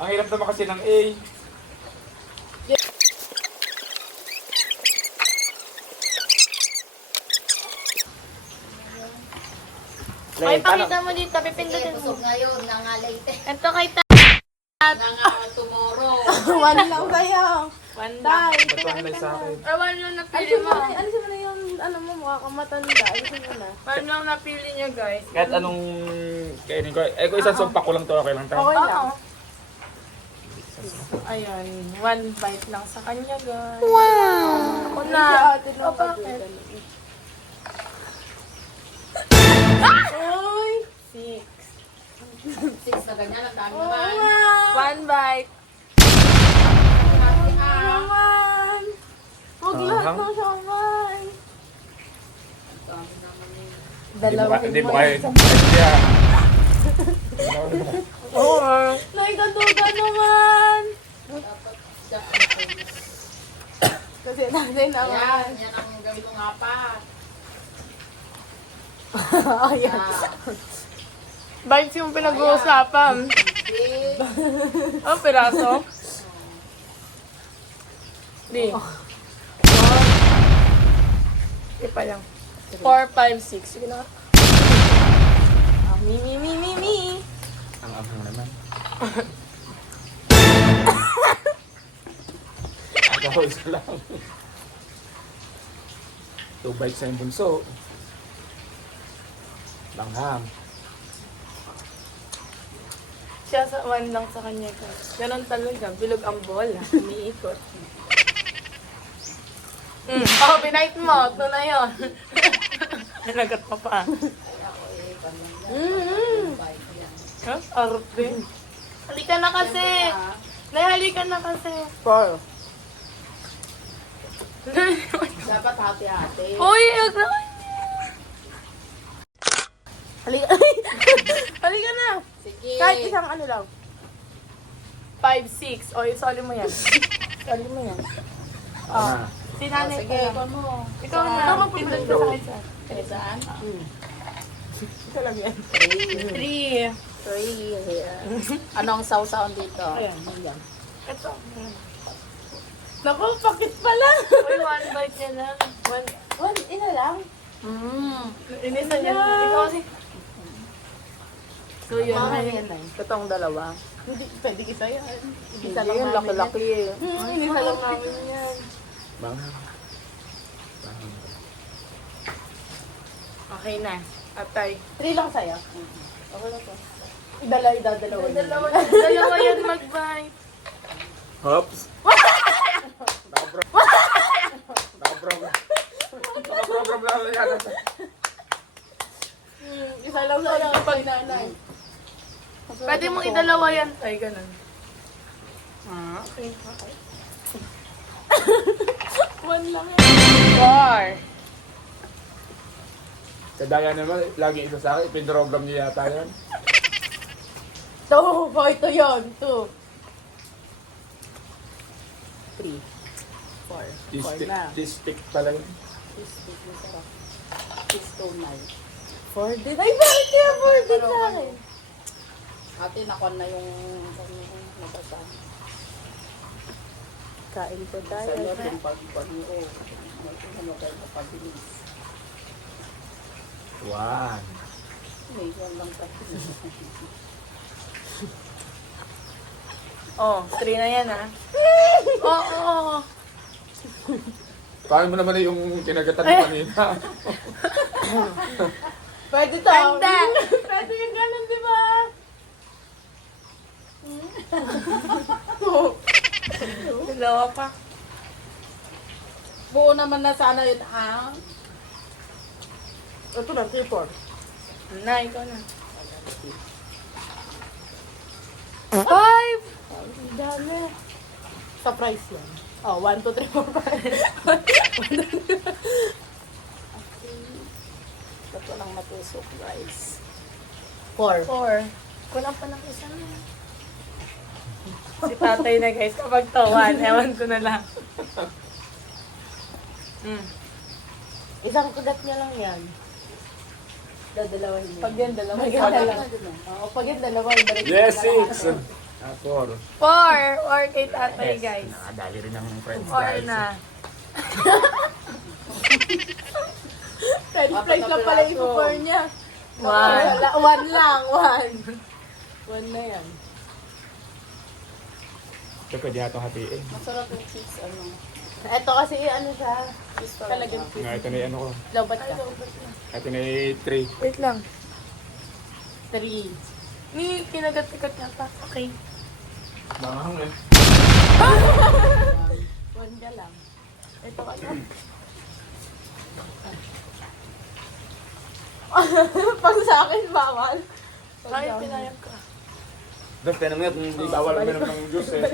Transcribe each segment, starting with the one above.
Ang hirap naman kasi ng A. Ay, pakita mo dito, pipindutin mo. Busog ngayon, nangalay te. Ito kay Tomorrow. One lang sa'yo. One Dai. Patuhan sa akin. Or one lang napili Alisin mo mo. na, alisin mo na yung, ano mo, mukha kang matanda. Alisin mo na. One lang napili niya, guys. Kahit anong kainin ko. Eh kung isang sumpa ko lang to, okay lang tayo. Okay lang. Oo. Ayan, one bite lang sa kanya, guys. Wow! Ako na. Si ate lang O, bakit? Uy! Six. Six na ganyan, ang dami Oo naman. nga! One bite. Naman! Huwag lahat ng saman! Dami naman yun. Dalawa Hindi mo kayo. Kaya. Oo. Naikaduga naman! Dapat siya. Kasi natin naman. Ayan, yan ang gawin mong apat. Ayan. Bites yung pinag-uusapan. Six. Oh, piraso. Di. Ipa lang. 4, 5, 6. Sige na. Ah, mi. Ang amang naman. Ako isa lang. 2 bites sa yung bunso. Langham. Siya sa one lang sa kanya. Guys. Ganon talaga. Bilog ang bola. Umiikot. Oh, binight mo. Ito na yun. Nagat pa pa. Huh? Arte. Halika na kasi. Halika na kasi. 4. Dapat hati-hati. Uy, huwag na. Halika. Halika na! Sige. Kahit isang ano lang. 5, 6. O, isoli mo yan. Isoli mo yan. Ako na. Si nanay Sige, ko. ikaw mo. Ikaw na. Ikaw magpipindot ka sa akin sa. Saan? Ito lang yan. 3. Three here. Anong sausawan dito? Ayan. Ayan. Ito. Naku, pakit pala! Uy, one bite niya lang. One, ina lang. Inisa niya. Ikaw kasi. So, yun. Itong dalawa. Hindi, pwede isa yan. Isa lang yung laki-laki eh. Inisa lang namin yan. Bang. Okay na. Atay. 3 lang sa'yo. Okay lang to. Idadalawa niya. Dalawa yan mag-bite. Hops. Naka-program. Naka-program lang yan. Isa lang sa'yo. Pag nanay. Pwede mong idalawa yan. Ay, ganun. Ah, okay. One lang yan. 4. Sa Daya naman, lagi isa sa akin. Ipinrogram niya yata yan. 2. Oh, ito yun. 2. 3. 4. 4 na. Stick pala yun. Six to nine. 4 din. Ay, bakit kaya 4 din sa akin? Ate, nakon na yung nabasan. Kain po tayo. Sa iyo, yung pag-pag-iyo. Ano kayo kapabilis? 1. May yan lang kasi. Oh, 3 na yan, ah. Oo. Paano mo naman yung kinagatan mo kanina? Pwede to. Ganda. Pwede yung ganun, di ba? Dalawa pa. Buo naman na sana yun, ha? Ito lang, 3, 4. Na, ikaw na. 5! Ang dami. Surprise yan. Oh, 1, 2, 3, 4, 5. Ba't walang matusok, guys? 4. 4. Kulang pa ng isa na. Si tatay na, guys. Kapag tawan, ewan ko na lang. Isang kudat niya lang yan. Dadalawahin niya. Pag yan, dalawa. Pag yan dalawa. Oo, pag yan dalawa, ibalik Yes, niya lang 6. ako. 4. 4 kay tatay, guys. Nakadali rin ng friends, 4 guys. na. French fries lang pala yung for niya. 1. One lang, one. One na yan. Ito pwede na itong hatiin. Masarap yung cheese, ano. Ito kasi ano siya. Cheese Talagang talaga. Nga, ito na yung ano ko. Lobat ka. Ito na yung 3. Wait lang. 3. Ni kinagat-kagat niya pa. Okay. Bangahang eh. One ka lang. Ito ka na. Pag sa akin, bawal. Ay, pinayag ka. Daf, tayo naman yan. Hindi bawal ang minom ng juice eh.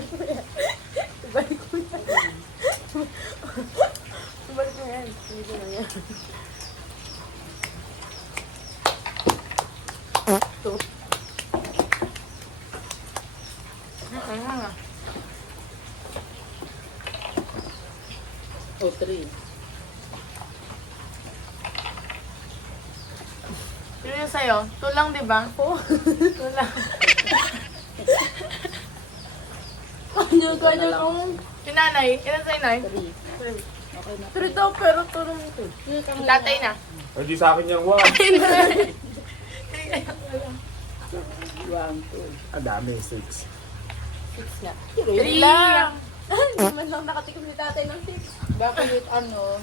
Ibalik ko yan. Ibalik mo yan. Hindi ko na yan. Two. O, 3. Pero yung sa'yo, 2 lang, di ba? 2 lang. Kanya-kanya kong... Si nanay, ilan sa'yo, nay? 3. Okay na. 3 daw, pero turong ito. Tatay na. Hindi sa akin yung 1. 1, 2. Ang dami, 6. 6 nga. 3 lang. Hindi man lang nakatikim ni tatay ng 6. Bakit ano,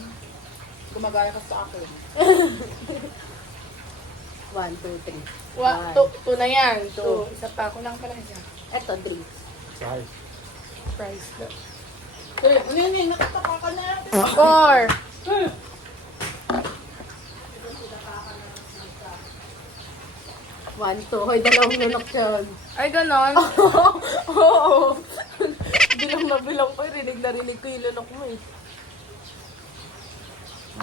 gumagaya ka sa akin. 1, 2, 3. 2 na yan. 2. Isa pa ako lang pala siya. Ito, 3. Sahay. Price na. Nini, nakataka ka na. 4. 1, 2. Hoy, dalawang lunok yun. Ay, ganon. Oo. Bilang na bilang ko, rinig na rinig ko yung lunok mo eh.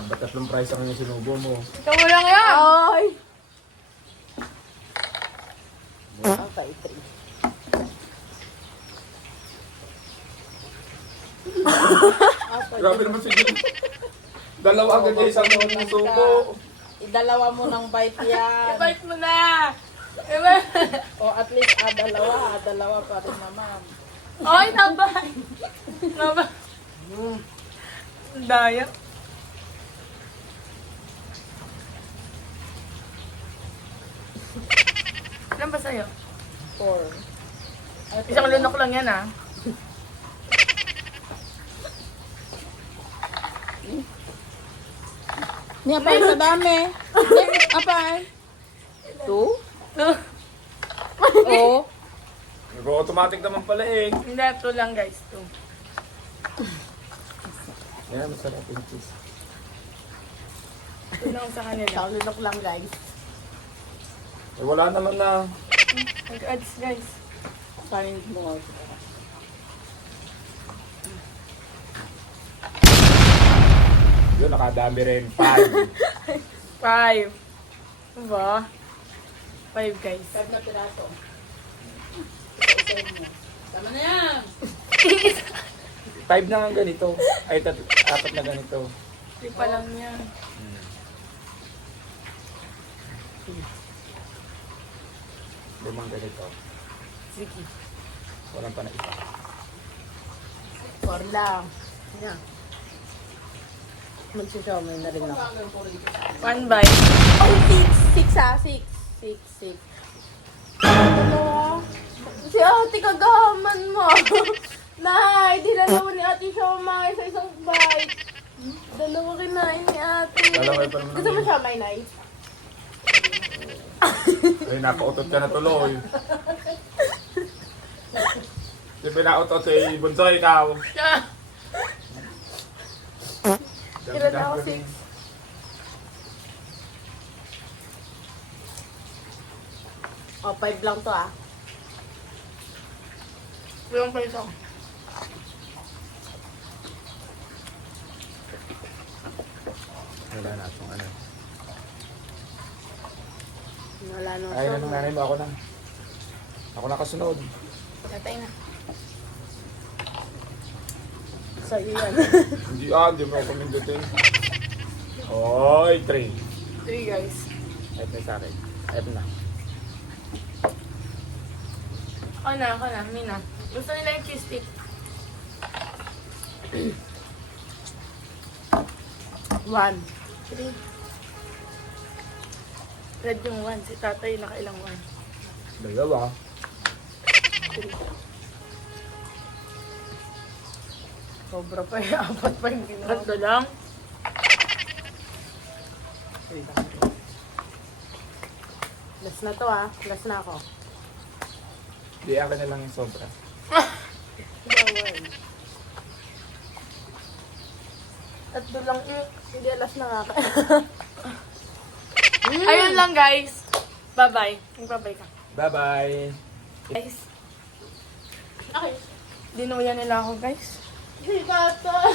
Ba't tatlong price ang yung sinubo mo? Ikaw mo lang yan. Ay! Okay, 3. Grabe naman si Jun. Dalawa agad yung isang subo. Idalawa mo ng bite yan. Ibalik mo na. Diba? O at least dalawa pa rin naman. Ay, nabay. Nabay. Daya. Ilan ba sa'yo? 4. Isang lunok lang yan, ah. Niya pa sa dami. Apay. 2? Oo. Nag-automatic naman pala eh. Hindi, 2 lang, guys. 2. Yan, masarap yung cheese. 2 lang sa kanila. Isang lunok lang, guys. Eh, wala naman na. Mag-ads, guys. Find more. Yun, nakadami rin. 5. 5. Diba? 5, guys. 5 na piraso. Tama na yan. 5 na nga ganito. Ay, 4 na ganito. 3 pa lang yan. Limang ganito. Sige. Walang pa na isa. 4 lang. Yeah. Magsisawmay na rin ako. 1 bite. Oh, 6. 6 ah, 6. 6, 6. Dalawa. Si ate kagaman mo. Nay, dinalawa ni ate siya umay sa isang bite. Dalawa kinain ni ate. Dalawa pa naman. Gusto mo siya may nay? Ay, napautot ka na tuloy. Di ba nautot si Bunsoy, ikaw? Ilan ako? 6. Oh, 5 lang to ah. Ilang pa ito? Wala na itong ano. Wala nang Ay, nanong nanay mo, ako na. Ako na kasunod. Tatay na. sa'yo yan. Hindi mo ako kumindutin. Oy, 3. 3, guys. Ito na sa akin. Ito na. Ako na, Mina. Gusto nila yung cheese stick. 1. 3. Red yung 1. Si tatay nakailang 1. Dalawa. 3. Sobra pa yung 4 pa yung ginawa. Tatlo lang. Last na to ah. Last na ako. Di akin na lang yung sobra. Bawal. Tatlo lang. Hindi, last na nga ako. Ayun lang guys. Bye-bye. Bye-bye ka. Bye-bye! Guys, Okay. dinuya nila ako guys. Si Tata.